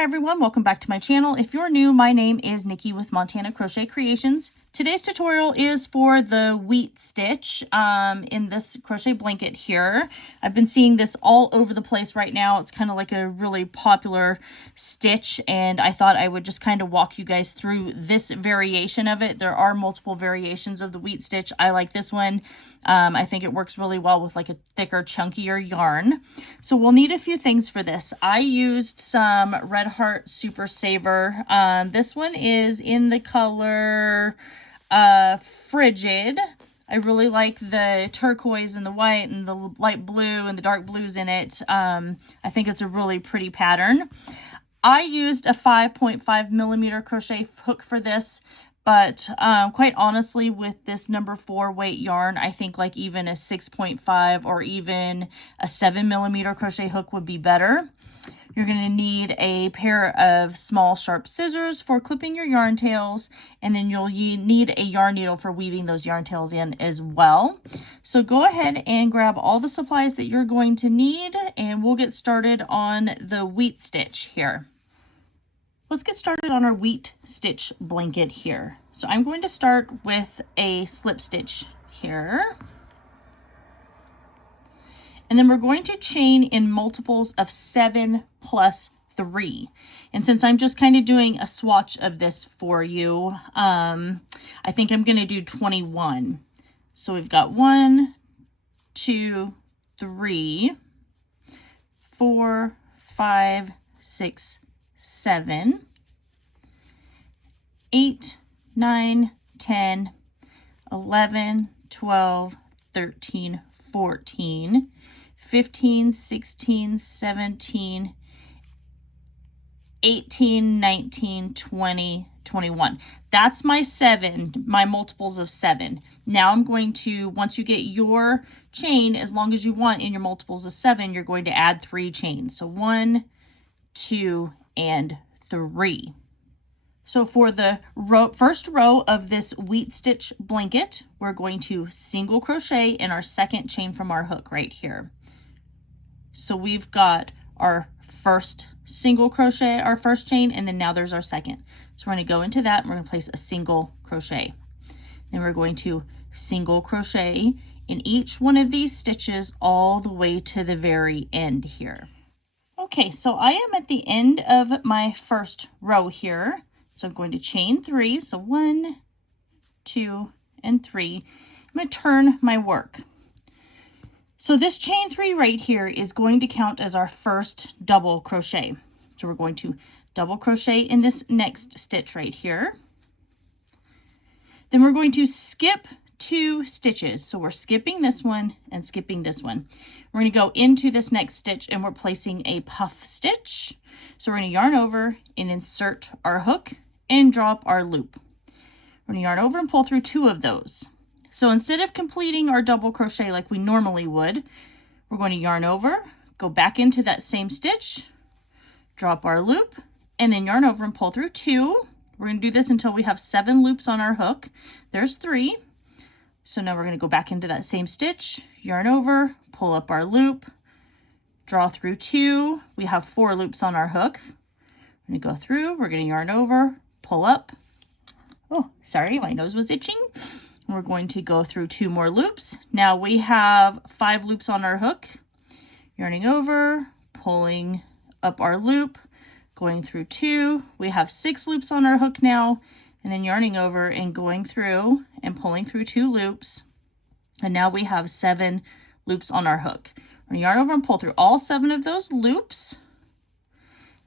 Hi everyone, welcome back to my channel. If you're new, my name is Nikki with Montana Crochet Creations. Today's tutorial is for the wheat stitch in this crochet blanket here. I've been seeing this all over the place right now. It's kind of like a really popular stitch, and I thought I would just kind of walk you guys through this variation of it. There are multiple variations of the wheat stitch. I like this one. I think it works really well with like a thicker, chunkier yarn. So we'll need a few things for this. I used some Red Heart Super Saver. This one is in the color Frigid. I really like the turquoise and the white and the light blue and the dark blues in it. I think it's a really pretty pattern. I used a 5.5 millimeter crochet hook for this. But quite honestly, with this number 4 weight yarn, I think like even a 6.5 or even a 7 millimeter crochet hook would be better. You're going to need a pair of small sharp scissors for clipping your yarn tails, and then you'll need a yarn needle for weaving those yarn tails in as well. So go ahead and grab all the supplies that you're going to need, and we'll get started on the wheat stitch here. Let's get started on our wheat stitch blanket here. So I'm going to start with a slip stitch here. And then we're going to chain in multiples of 7 plus 3. And since I'm just kind of doing a swatch of this for you, I think I'm going to do 21. So we've got 1, 2, 3, 4, 5, 6, 7, 8, 9, 10, 11, 12, 13, 14, 15, 16, 17, 18, 19, 20, 21. That's my 7, my multiples of 7. Now I'm going to, once you get your chain, as long as you want in your multiples of 7, you're going to add 3 chains. So 1, 2, and 3. So for the first row of this wheat stitch blanket, we're going to single crochet in our second chain from our hook right here. So we've got our first single crochet, our first chain, and then now there's our second. So we're going to go into that and we're going to place a single crochet. Then we're going to single crochet in each one of these stitches all the way to the very end here. Okay, so I am at the end of my first row here. So I'm going to chain 3. So 1, 2, and 3. I'm going to turn my work. So this chain 3 right here is going to count as our first double crochet. So we're going to double crochet in this next stitch right here. Then we're going to skip 2 stitches. So we're skipping this one and skipping this one. We're going to go into this next stitch and we're placing a puff stitch. So we're going to yarn over and insert our hook and drop our loop. We're going to yarn over and pull through 2 of those. So instead of completing our double crochet like we normally would, we're going to yarn over, go back into that same stitch, drop our loop, and then yarn over and pull through 2. We're going to do this until we have 7 loops on our hook. There's 3. So now we're going to go back into that same stitch, yarn over, pull up our loop, draw through 2. We have 4 loops on our hook. We're going to go through, we're going to yarn over, pull up. Oh, sorry, my nose was itching. We're going to go through 2 more loops. Now we have 5 loops on our hook. Yarning over, pulling up our loop, going through 2. We have 6 loops on our hook now, and then yarning over and going through and pulling through 2 loops. And now we have 7 loops on our hook. We're going to yarn over and pull through all 7 of those loops.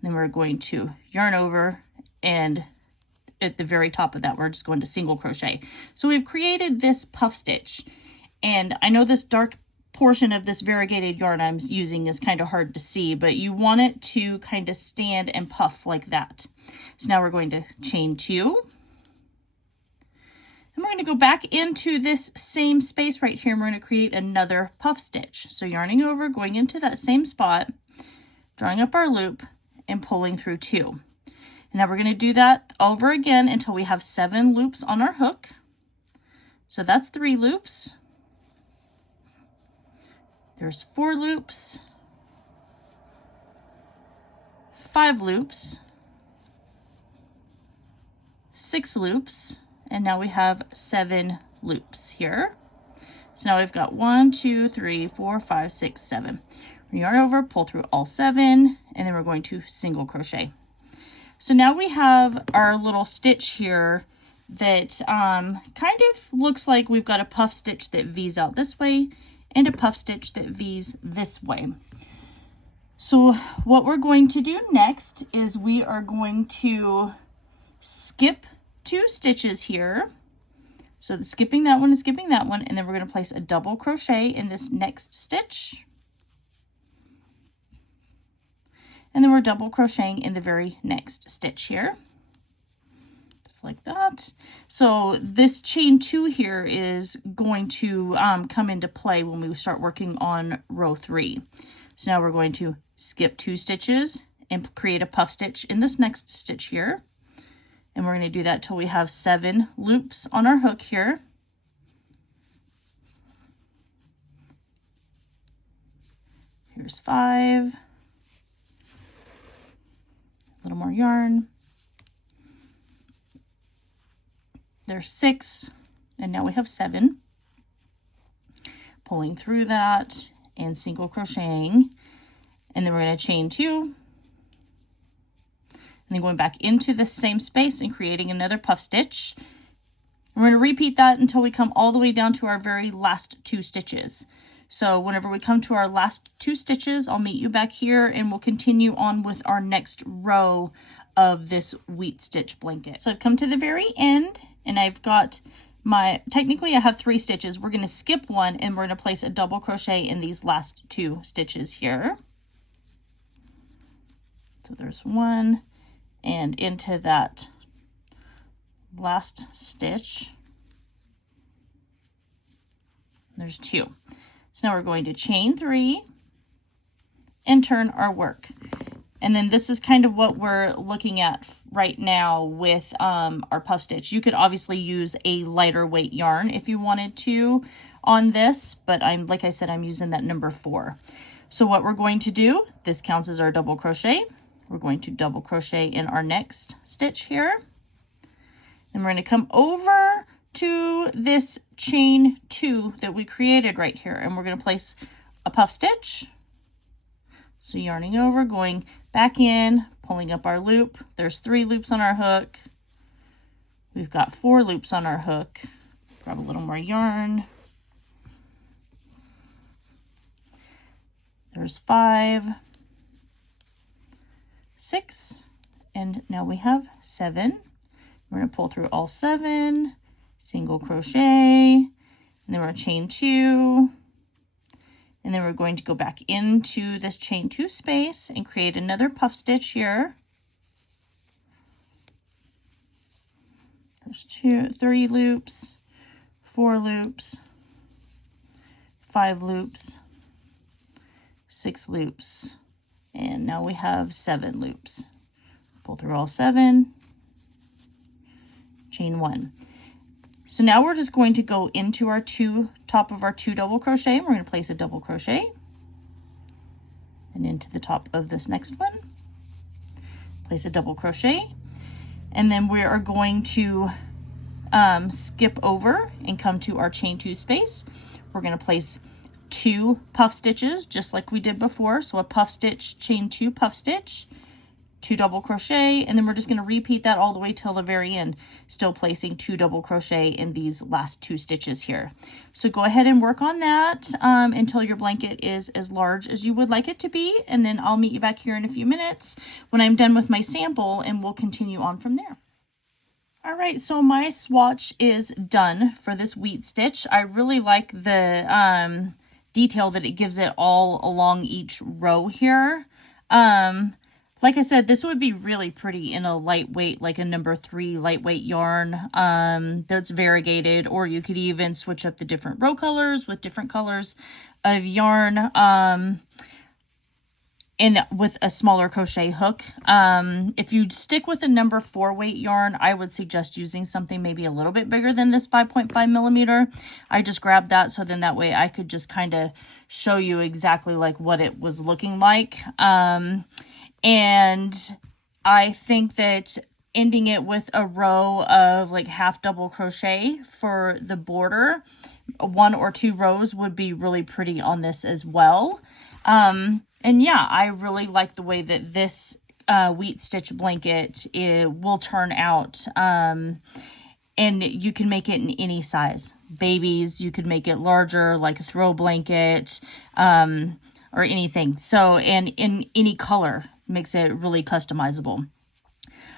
Then we're going to yarn over, and at the very top of that, we're just going to single crochet. So we've created this puff stitch, and I know this dark portion of this variegated yarn I'm using is kind of hard to see, but you want it to kind of stand and puff like that. So now we're going to chain 2. And we're going to go back into this same space right here, and we're going to create another puff stitch. So yarning over, going into that same spot, drawing up our loop, and pulling through 2. And now we're going to do that over again until we have 7 loops on our hook. So that's 3 loops. There's 4 loops, 5 loops, 6 loops, and now we have 7 loops here. So now we've got 1, 2, 3, 4, 5, 6, 7. Yarn over, pull through all 7, and then we're going to single crochet. So now we have our little stitch here that kind of looks like we've got a puff stitch that V's out this way and a puff stitch that V's this way. So what we're going to do next is we are going to skip 2 stitches here. So skipping that one and skipping that one, and then we're going to place a double crochet in this next stitch. And then we're double crocheting in the very next stitch here. Just like that. So this chain 2 here is going to come into play when we start working on row 3. So now we're going to skip 2 stitches and create a puff stitch in this next stitch here. And we're going to do that till we have 7 loops on our hook here. Here's 5. A little more yarn. There's 6, and now we have 7. Pulling through that and single crocheting, and then we're going to chain 2, and then going back into the same space and creating another puff stitch. We're going to repeat that until we come all the way down to our very last 2 stitches. So whenever we come to our last 2 stitches, I'll meet you back here and we'll continue on with our next row of this wheat stitch blanket. So I've come to the very end and I've got technically I have 3 stitches. We're going to skip one and we're going to place a double crochet in these last 2 stitches here. So there's 1, and into that last stitch, there's 2. So now we're going to chain 3 and turn our work. And then this is kind of what we're looking at right now with our puff stitch. You could obviously use a lighter weight yarn if you wanted to on this, but like I said, I'm using that number 4. So what we're going to do, this counts as our double crochet. We're going to double crochet in our next stitch here. And we're going to come over to this chain 2 that we created right here, and we're going to place a puff stitch. So yarning over, going back in, pulling up our loop. There's 3 loops on our hook. We've got 4 loops on our hook. Grab a little more yarn. There's 5, 6, and now we have 7. We're going to pull through all 7, single crochet, and then we're going to chain 2, and then we're going to go back into this chain 2 space and create another puff stitch here. There's 3 loops, 4 loops, 5 loops, 6 loops, and now we have 7 loops. Pull through all 7, chain 1. So now we're just going to go into our top of our 2 double crochet. We're going to place a double crochet and into the top of this next one, place a double crochet, and then we are going to skip over and come to our chain 2 space. We're going to place 2 puff stitches just like we did before. So a puff stitch, chain 2 puff stitch, 2 double crochet, and then we're just going to repeat that all the way till the very end, still placing 2 double crochet in these last 2 stitches here. So go ahead and work on that until your blanket is as large as you would like it to be, and then I'll meet you back here in a few minutes when I'm done with my sample, and we'll continue on from there. All right, so my swatch is done for this wheat stitch. I really like the detail that it gives it all along each row here. Like I said, this would be really pretty in a lightweight, like a number 3 lightweight yarn that's variegated, or you could even switch up the different row colors with different colors of yarn and with a smaller crochet hook. If you stick with a number 4 weight yarn, I would suggest using something maybe a little bit bigger than this 5.5 millimeter. I just grabbed that so then that way I could just kind of show you exactly like what it was looking like. And I think that ending it with a row of like half double crochet for the border. 1 or 2 rows would be really pretty on this as well. And yeah, I really like the way that this wheat stitch blanket will turn out. And you can make it in any size. Babies, you could make it larger, like a throw blanket, or anything. So, and in any color, makes it really customizable.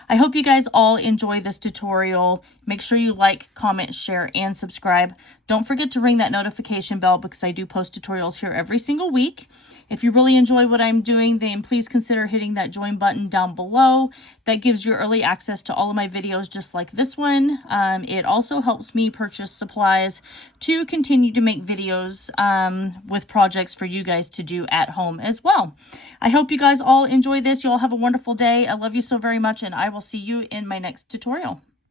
I hope you guys all enjoy this tutorial. Make sure you like, comment, share, and subscribe. Don't forget to ring that notification bell because I do post tutorials here every single week. If you really enjoy what I'm doing, then please consider hitting that join button down below. That gives you early access to all of my videos just like this one. It also helps me purchase supplies to continue to make videos with projects for you guys to do at home as well. I hope you guys all enjoy this. You all have a wonderful day. I love you so very much, and I will see you in my next tutorial.